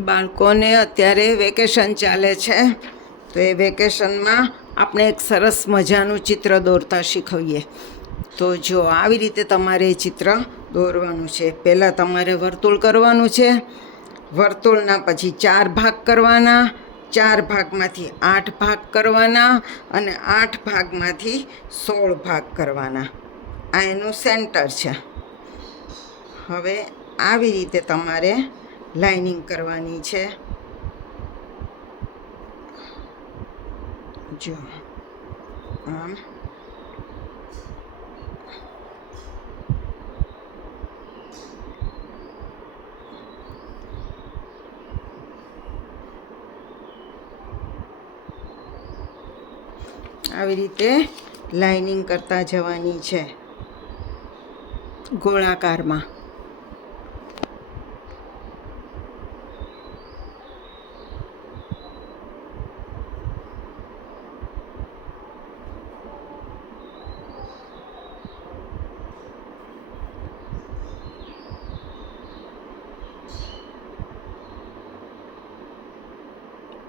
બાળકોને અત્યારે વેકેશન ચાલે છે, તો એ વેકેશનમાં આપણે એક સરસ મજાનું ચિત્ર દોરતા શીખવીએ. તો જો આવી રીતે તમારે એ ચિત્ર દોરવાનું છે. પહેલાં તમારે વર્તુળ કરવાનું છે. વર્તુળના પછી 4 ભાગ કરવાના, 4 ભાગમાંથી 8 ભાગ કરવાના અને 8 ભાગમાંથી 16 ભાગ કરવાના. આ એનું સેન્ટર છે. હવે આવી રીતે તમારે લાઇનિંગ કરવાની છે. જો આમ આવી રીતે લાઇનિંગ કરતા જવાની છે ગોળાકારમાં.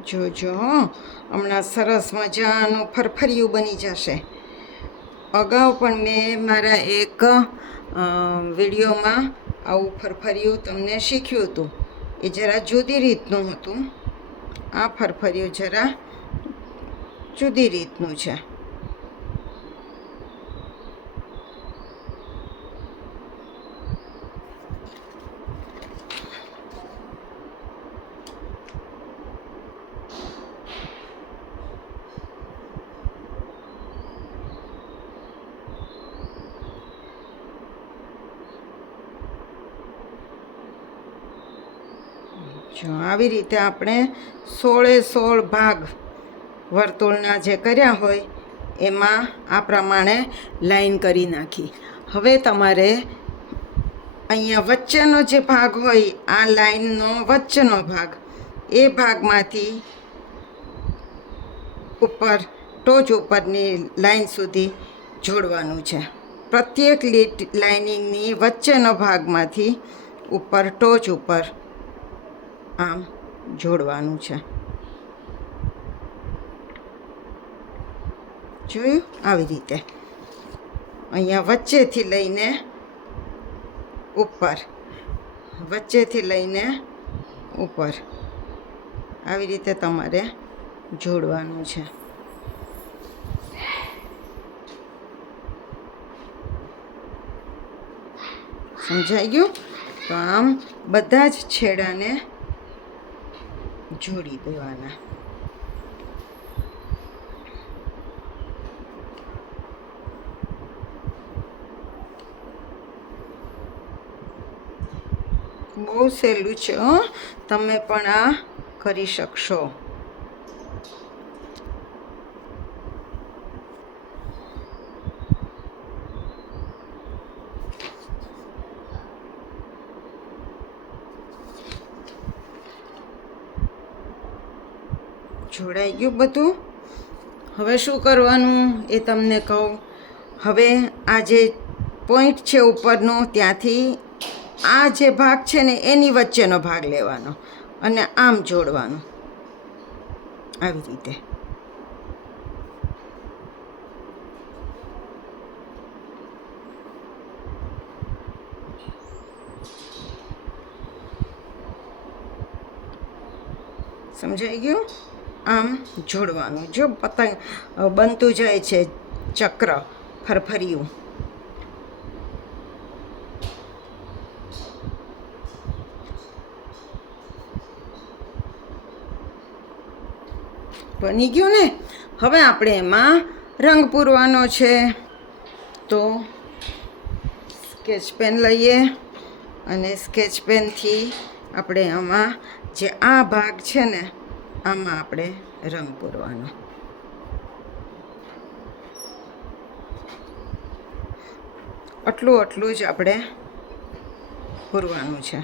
જોજો હમણાં સરસ મજાનું ફરફરિયું બની જશે. અગાઉ પણ મેં મારા એક વિડીયોમાં આવું ફરફરિયું તમને શીખ્યું હતું. એ જરા જુદી રીતનું હતું. આ ફરફરિયું જરા જુદી રીતનું છે. જો આવી રીતે આપણે 16 ભાગ વર્તુળના જે કર્યા હોય એમાં આ પ્રમાણે લાઈન કરી નાખી. હવે તમારે અહીંયા વચ્ચેનો જે ભાગ હોય, આ લાઈનનો વચ્ચેનો ભાગ, એ ભાગમાંથી ઉપર ટોચ ઉપરની લાઈન સુધી જોડવાનું છે. પ્રત્યેક લાઇનિંગની વચ્ચેનો ભાગમાંથી ઉપર ટોચ ઉપર આમ જોડવાનું છે. જોયું? આવી રીતે અહીંયા વચ્ચેથી લઈને ઉપર, વચ્ચેથી લઈને ઉપર આવી રીતે તમારે જોડવાનું છે. સમજાઈ ગયું? તો આમ બધા જ છેડાને જોડી દેવાના. બહુ સહેલું છે, તમે પણ આ કરી શકશો. જોડાઈ ગયું બધું? હવે શું કરવાનું એ તમને કહું. હવે આ જે પોઈન્ટ છે ઉપરનો, ત્યાંથી આ જે ભાગ છે ને એની વચ્ચેનો ભાગ લેવાનો અને આમ જોડવાનું. આવી રીતે સમજાઈ ગયું? આમ જોડવાનું. જો પતંગ બનતું જાય છે ચક્ર, ફરફરિયું. બની ગયું ને? હવે આપણે એમાં રંગ પૂરવાનો છે. તો સ્કેચ પેન લઈએ અને સ્કેચ પેનથી આપણે આમાં જે આ ભાગ છે ને આમાં આપણે રંગ પૂરવાનો. આટલું જ આપણે પૂરવાનું છે.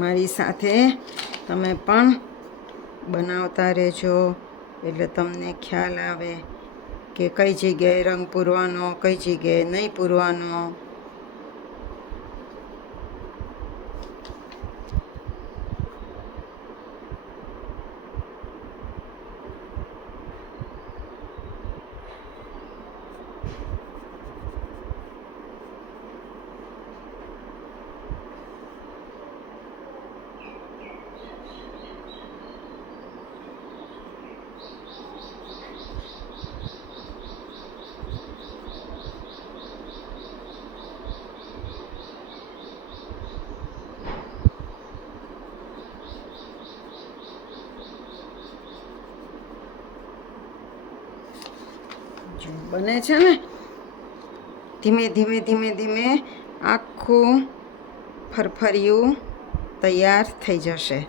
મારી સાથે તમે પણ બનાવતા રહેજો, એટલે તમને ખ્યાલ આવે કે કઈ જગ્યાએ રંગ પૂરવાનો, કઈ જગ્યાએ નહીં પૂરવાનો. બને છે ને, ધીમે ધીમે ધીમે ધીમે આખું ફરફરિયું તૈયાર થઈ જશે.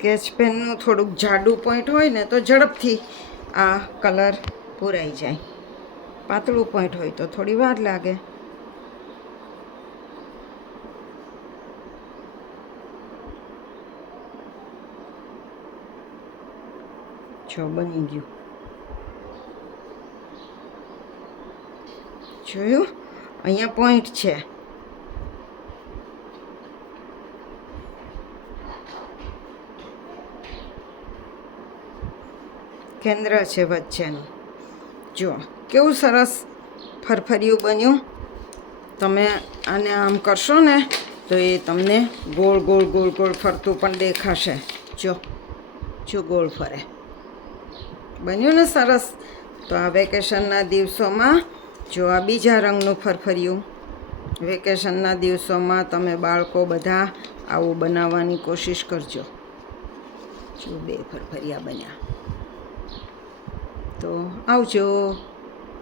સ્કેચ પેનનું થોડુંક જાડું પોઈન્ટ હોય ને તો ઝડપથી આ કલર પૂરાઈ જાય. પાતળું પોઈન્ટ હોય તો થોડી વાર લાગે. જો બની ગયું, જોયું? અહીંયા પોઈન્ટ છે. કેન્દ્ર છે વચ્ચેનું. જો કેવું સરસ ફરફરિયું બન્યું. તમે આને આમ કરશો ને તો એ તમને ગોળ ગોળ ગોળ ગોળ ફરતું પણ દેખાશે. જો જો ગોળ ફરે. બન્યું ને સરસ? તો આ વેકેશનના દિવસોમાં જો આ બીજા રંગનું ફરફરિયું. વેકેશનના દિવસોમાં તમે બાળકો બધા આવું બનાવવાની કોશિશ કરજો. જો 2 ફરફરિયા બન્યા. તો આવજો.